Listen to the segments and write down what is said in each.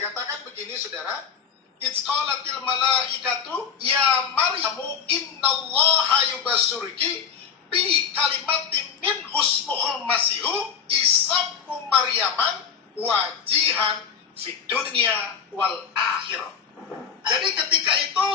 Dikatakan begini, saudara. It's qalatil malaikatu ya Maryamu innallaha yubassuruki bi kalimatin min husmuhul masihu isabmu Maryaman wajihan fid dunya wal akhirah. Jadi ketika itu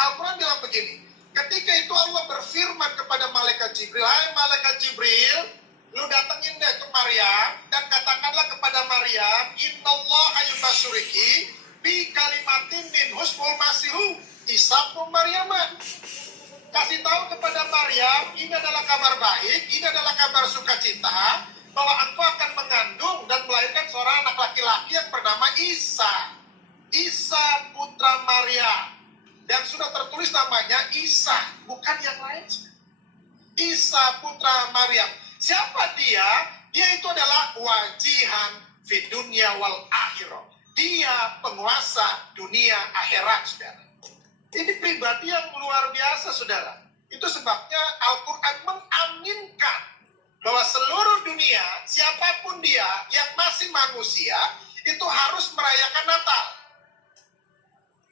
Al-Quran bilang begini. Ketika itu Allah berfirman kepada malaikat Jibril, hai malaikat Jibril, lu datengin deh ke Maryam dan katakanlah kepada Maryam, innallaha yubassyiriki bi kalimatin min husmul masihu isabnu Maryaman. Kasih tahu kepada Maryam, ini adalah kabar baik, ini adalah kabar sukacita, bahwa engkau akan mengandung dan melahirkan seorang anak laki-laki yang bernama Isa. Isa putra Maria. Dan sudah tertulis namanya Isa, bukan yang lain. Isa putra Maryam. Siapa dia? Dia itu adalah wajihan fid dunya wal akhirah. Dia penguasa dunia akhirat, saudara. Ini pribadi yang luar biasa, saudara. Itu sebabnya Al-Quran mengaminkan bahwa seluruh dunia, siapapun dia yang masih manusia, itu harus merayakan Natal.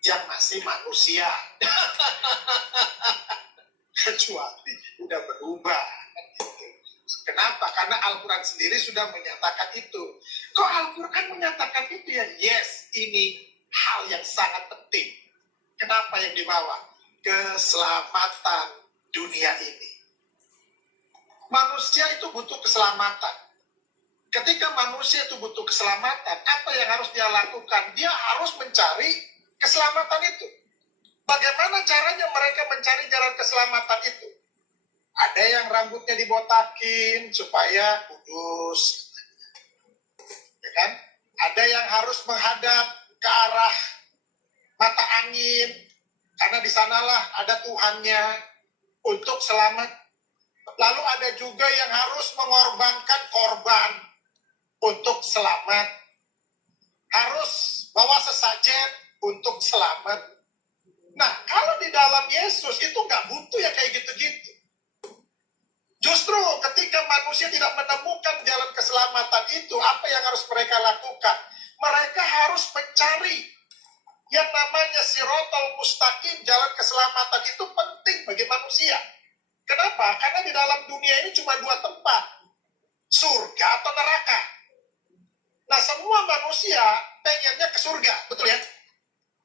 Yang masih manusia. Kecuali udah berubah. Kenapa? Karena Al-Quran sendiri sudah menyatakan itu. Kok Al-Quran menyatakan itu ya? Yes, ini hal yang sangat penting. Kenapa yang dibawa? Keselamatan dunia ini. Manusia itu butuh keselamatan. Ketika manusia itu butuh keselamatan, apa yang harus dia lakukan? Dia harus mencari keselamatan itu. Bagaimana caranya mereka mencari jalan keselamatan itu? Ada yang rambutnya dibotakin supaya kudus. Ya kan? Ada yang harus menghadap ke arah mata angin. Karena di sanalah ada Tuhannya untuk selamat. Lalu ada juga yang harus mengorbankan korban untuk selamat. Harus bawa sesajen untuk selamat. Nah, kalau di dalam Yesus itu nggak butuh ya kayak gitu-gitu. Justru ketika manusia tidak menemukan jalan keselamatan itu, apa yang harus mereka lakukan? Mereka harus mencari yang namanya sirotol mustaqim, jalan keselamatan itu penting bagi manusia. Kenapa? Karena di dalam dunia ini cuma dua tempat, surga atau neraka. Nah, semua manusia pengennya ke surga, betul ya?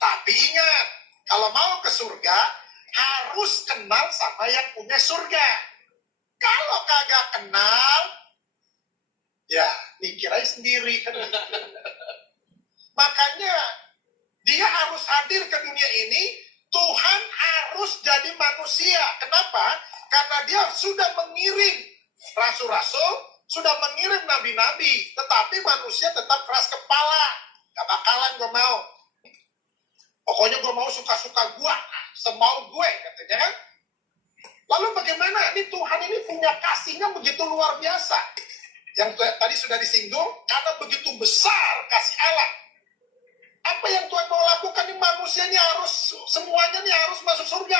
Tapi ingat, kalau mau ke surga, harus kenal sama yang punya surga. Kalau kagak kenal, ya mikir aja sendiri. Makanya, dia harus hadir ke dunia ini, Tuhan harus jadi manusia. Kenapa? Karena dia sudah mengirim rasul-rasul, sudah mengirim nabi-nabi, tetapi manusia tetap keras kepala. Gak bakalan gue mau. Pokoknya gue mau suka-suka gue, semau gue, katanya kan. Lalu bagaimana? Ini Tuhan ini punya kasihnya begitu luar biasa. Yang tadi sudah disinggung, karena begitu besar kasih Allah. Apa yang Tuhan mau lakukan? Ini manusia ini harus, semuanya ini harus masuk surga.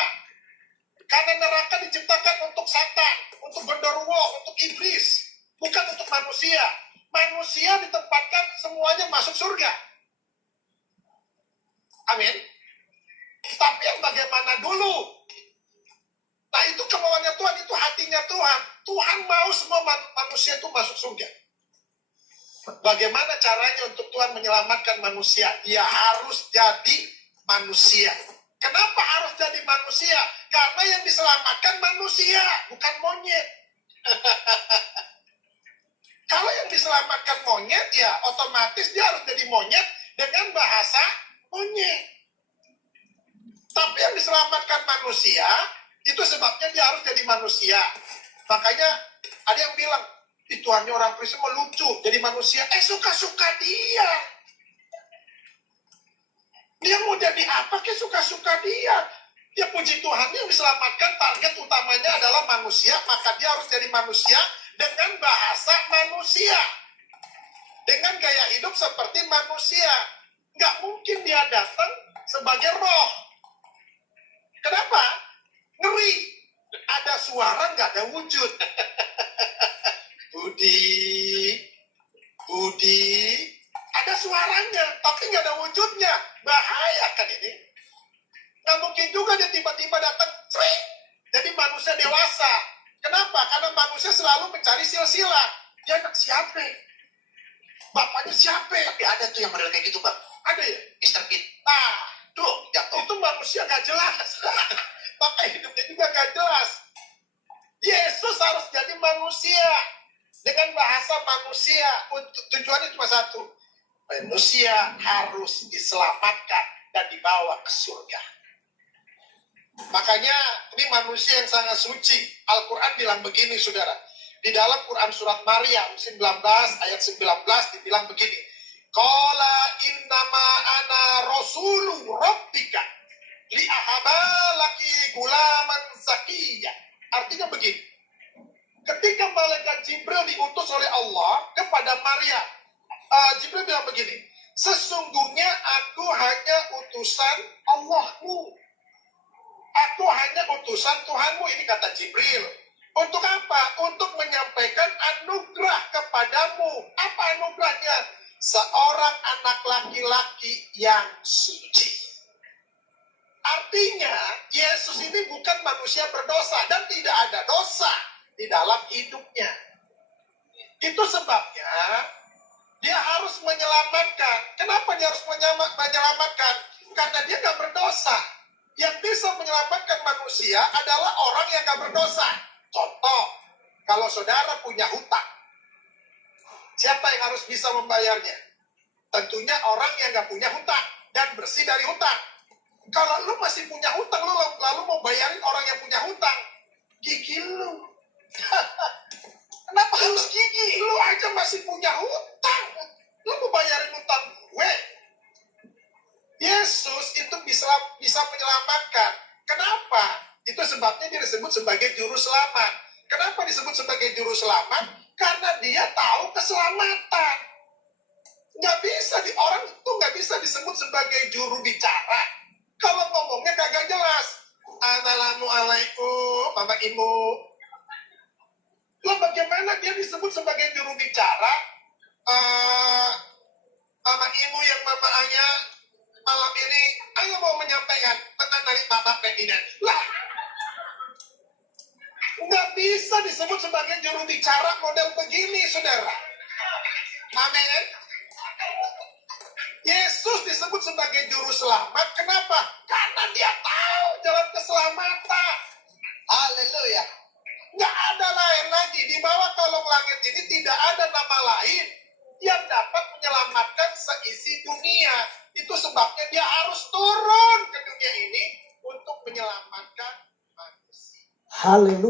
Karena neraka diciptakan untuk setan, untuk genderuwo, untuk iblis. Bukan untuk manusia. Manusia ditempatkan semuanya masuk surga. Amin. Tapi yang bagaimana dulu? Nah, itu kemauannya Tuhan, itu hatinya Tuhan. Tuhan mau semua manusia itu masuk surga. Bagaimana caranya untuk Tuhan menyelamatkan manusia? Dia harus jadi manusia. Kenapa harus jadi manusia? Karena yang diselamatkan manusia, bukan monyet. Kalau yang diselamatkan monyet, ya otomatis dia harus jadi monyet dengan bahasa monyet. Tapi yang diselamatkan manusia, itu sebabnya dia harus jadi manusia. Makanya ada yang bilang, Tuhannya orang Kristen mau lucu, jadi manusia. Suka-suka dia. Dia mau jadi apa ke suka-suka dia. Dia puji Tuhan yang diselamatkan, target utamanya adalah manusia, maka dia harus jadi manusia dengan bahasa manusia. Dengan gaya hidup seperti manusia. Nggak mungkin dia datang sebagai roh. Kenapa? Ngeri. Ada suara, nggak ada wujud. Budi. Ada suaranya, tapi nggak ada wujudnya. Bahaya kan ini? Nggak mungkin juga dia tiba-tiba datang, cring. Jadi manusia dewasa. Kenapa? Karena manusia selalu mencari silsilah. Dia anak siapa? Bapaknya siapa? Tapi ada tuh yang model kayak gitu, Bang. Ada ya? Mr. Bean. Nah, Tuh, jatuh. itu manusia nggak jelas. Maka hidupnya juga nggak jelas. Yesus harus jadi manusia. Dengan bahasa manusia. Tujuannya cuma satu. Manusia harus diselamatkan dan dibawa ke surga. Makanya ini manusia yang sangat suci. Al-Quran bilang begini, saudara. Di dalam Quran surat Maryam 19 ayat 19 dibilang begini. Qala innama ana rasulu rabbika li'ahaba laki gulaman zakiyya. Artinya begini. Ketika malaikat Jibril diutus oleh Allah kepada Maryam, Jibril bilang begini, sesungguhnya aku hanya utusan Allahmu. Aku hanya utusan Tuhanmu, ini kata Jibril. Untuk apa? Untuk menyampaikan anugerah kepadamu. Apa anugerahnya? Seorang anak laki-laki yang suci. Artinya, Yesus ini bukan manusia berdosa dan tidak ada dosa di dalam hidupnya. Itu sebabnya dia harus menyelamatkan. Kenapa dia harus menyelamatkan? Karena dia gak berdosa. Yang bisa menyelamatkan manusia adalah orang yang gak berdosa. Contoh, kalau saudara punya hutang, siapa yang harus bisa membayarnya? Tentunya orang yang gak punya hutang dan bersih dari hutang. Kalau lu masih punya hutang, lu lalu mau bayarin orang yang punya hutang, gigi lu. Kenapa harus gigi? Lu aja masih punya hutang. Lu mau bayarin hutang gue? Yesus itu bisa menyelamatkan. Kenapa? Itu sebabnya dia disebut sebagai juru selamat. Kenapa disebut sebagai juru selamat? Karena dia tahu keselamatan. Orang itu nggak bisa disebut sebagai juru bicara. Kalau ngomongnya kagak jelas. Assalamualaikum, Mama Ibu. Lalu bagaimana dia disebut sebagai juru bicara? Mama Ibu yang Mama Ayah malam ini, Ayah mau menyampaikan tentang dari Bapak Presiden. Lah, nggak bisa disebut sebagai juru bicara model begini, saudara. Amin. Yesus disebut sebagai juru selamat. Kenapa? Karena dia tahu jalan keselamatan. Haleluya. Nggak ada lain lagi. Di bawah kolong langit ini tidak ada nama lain yang dapat menyelamatkan seisi dunia. Itu sebabnya dia harus turun ke dunia ini untuk menyelamatkan manusia. Haleluya.